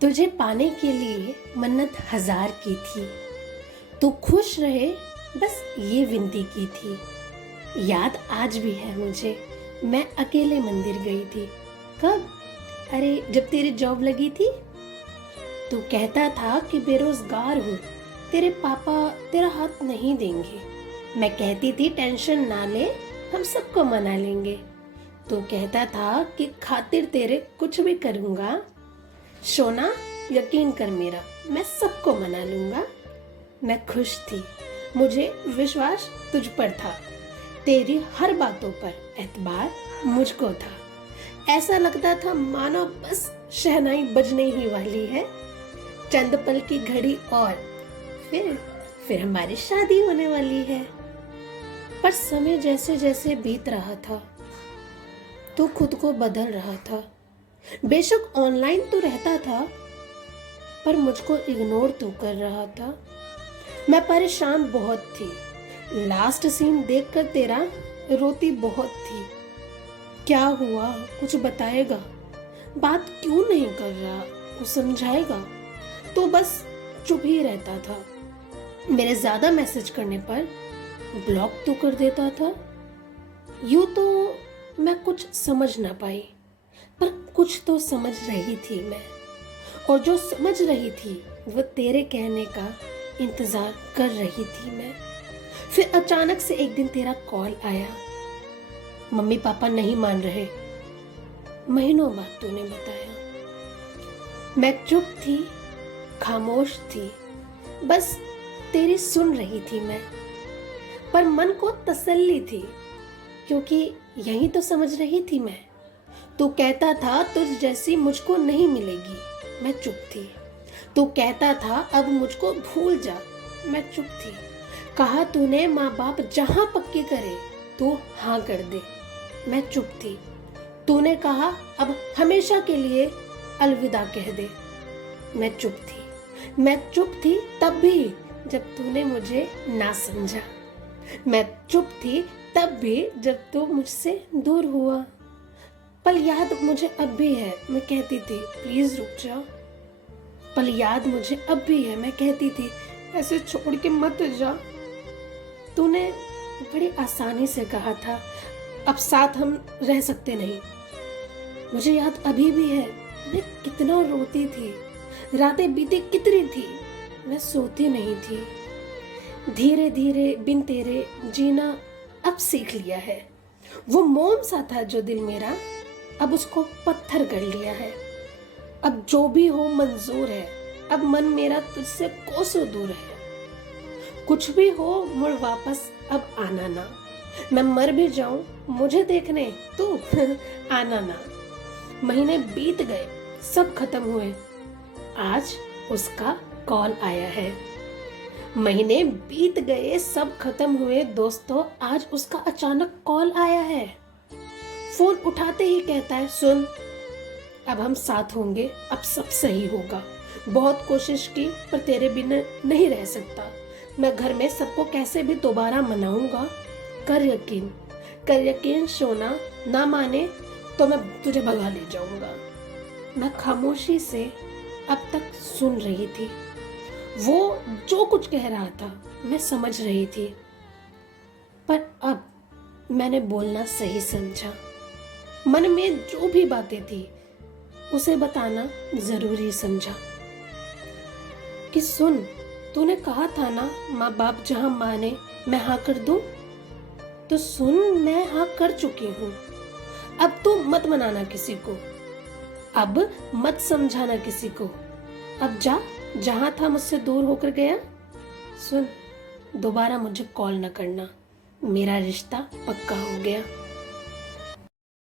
तुझे पाने के लिए मन्नत हजार की थी, तू खुश रहे बस ये विनती की थी। याद आज भी है मुझे, मैं अकेले मंदिर गई थी। कब? अरे जब तेरी जॉब लगी थी। तू कहता था कि बेरोजगार हूँ, तेरे पापा तेरा हाथ नहीं देंगे। मैं कहती थी टेंशन ना ले, हम सबको मना लेंगे। तू कहता था कि खातिर तेरे कुछ भी करूँगा। सोना, यकीन कर मेरा, मैं सबको मना लूँगा। मैं खुश थी, मुझे विश्वास तुझ पर था, तेरी हर बातों पर एतबार मुझको था। ऐसा लगता था मानो बस शहनाई बजने ही वाली है। चंद पल की घड़ी और फिर हमारी शादी होने वाली है। पर समय जैसे जैसे बीत रहा था, तो खुद को बदल रहा था। बेशक ऑनलाइन तो रहता था, पर मुझको इग्नोर तो कर रहा था। मैं परेशान बहुत थी, लास्ट सीन देखकर तेरा रोती बहुत थी। क्या हुआ, कुछ बताएगा? बात क्यों नहीं कर रहा, कुछ समझाएगा? तो बस चुप ही रहता था। मेरे ज्यादा मैसेज करने पर ब्लॉक तो कर देता था। यूं तो मैं कुछ समझ ना पाई, पर कुछ तो समझ रही थी मैं। और जो समझ रही थी वो तेरे कहने का इंतजार कर रही थी मैं। फिर अचानक से एक दिन तेरा कॉल आया। मम्मी पापा नहीं मान रहे, महीनों बाद तूने बताया। मैं चुप थी, खामोश थी, बस तेरी सुन रही थी मैं। पर मन को तसल्ली थी, क्योंकि यही तो समझ रही थी मैं। तू कहता था तुझ जैसी मुझको नहीं मिलेगी, मैं चुप थी। तू कहता था अब मुझको भूल जा, मैं चुप थी। कहा तूने माँ बाप जहां पक्के करे तू हाँ कर दे, मैं चुप थी। तूने कहा अब हमेशा के लिए अलविदा कह दे, मैं चुप थी। मैं चुप थी तब भी जब तूने मुझे ना समझा। मैं चुप थी तब भी जब तू मुझसे दूर हुआ। पल याद मुझे अब भी है, मैं कहती थी प्लीज रुक जा। पल याद मुझे अब भी है, मैं कहती थी ऐसे छोड़ के मत जा। तूने बड़ी आसानी से कहा था अब साथ हम रह सकते नहीं। मुझे याद अभी भी है, मैं कितना रोती थी, रातें बीती कितनी थी, मैं सोती नहीं थी। धीरे धीरे बिन तेरे जीना अब सीख लिया है। वो मोम सा था जो दिल मेरा, अब उसको पत्थर कर लिया है। अब जो भी हो मंजूर है, अब मन मेरा तुझसे कोसों दूर है। कुछ भी हो मुड़ वापस अब आना ना। मैं मर भी जाऊं मुझे देखने तू आना ना। महीने बीत गए, सब खत्म हुए, आज उसका कॉल आया है। महीने बीत गए, सब खत्म हुए दोस्तों, आज उसका अचानक कॉल आया है। फोन उठाते ही कहता है सुन, अब हम साथ होंगे, अब सब सही होगा। बहुत कोशिश की पर तेरे बिना नहीं रह सकता। मैं घर में सबको कैसे भी दोबारा मनाऊंगा। कर यकीन सोना, ना माने तो मैं तुझे भगा ले जाऊंगा। मैं खामोशी से अब तक सुन रही थी। वो जो कुछ कह रहा था मैं समझ रही थी, पर अब मैंने बोलना सही समझा। मन में जो भी बातें थी उसे बताना जरूरी समझा। कि सुन, तूने कहा था ना माँ बाप जहां माने मैं हाँ कर दूं, तो सुन मैं हाँ कर चुकी हूँ। अब तू मत मनाना किसी को, अब मत समझाना किसी को। अब जा, जहां था मुझसे दूर होकर गया। सुन, दोबारा मुझे कॉल न करना, मेरा रिश्ता पक्का हो गया।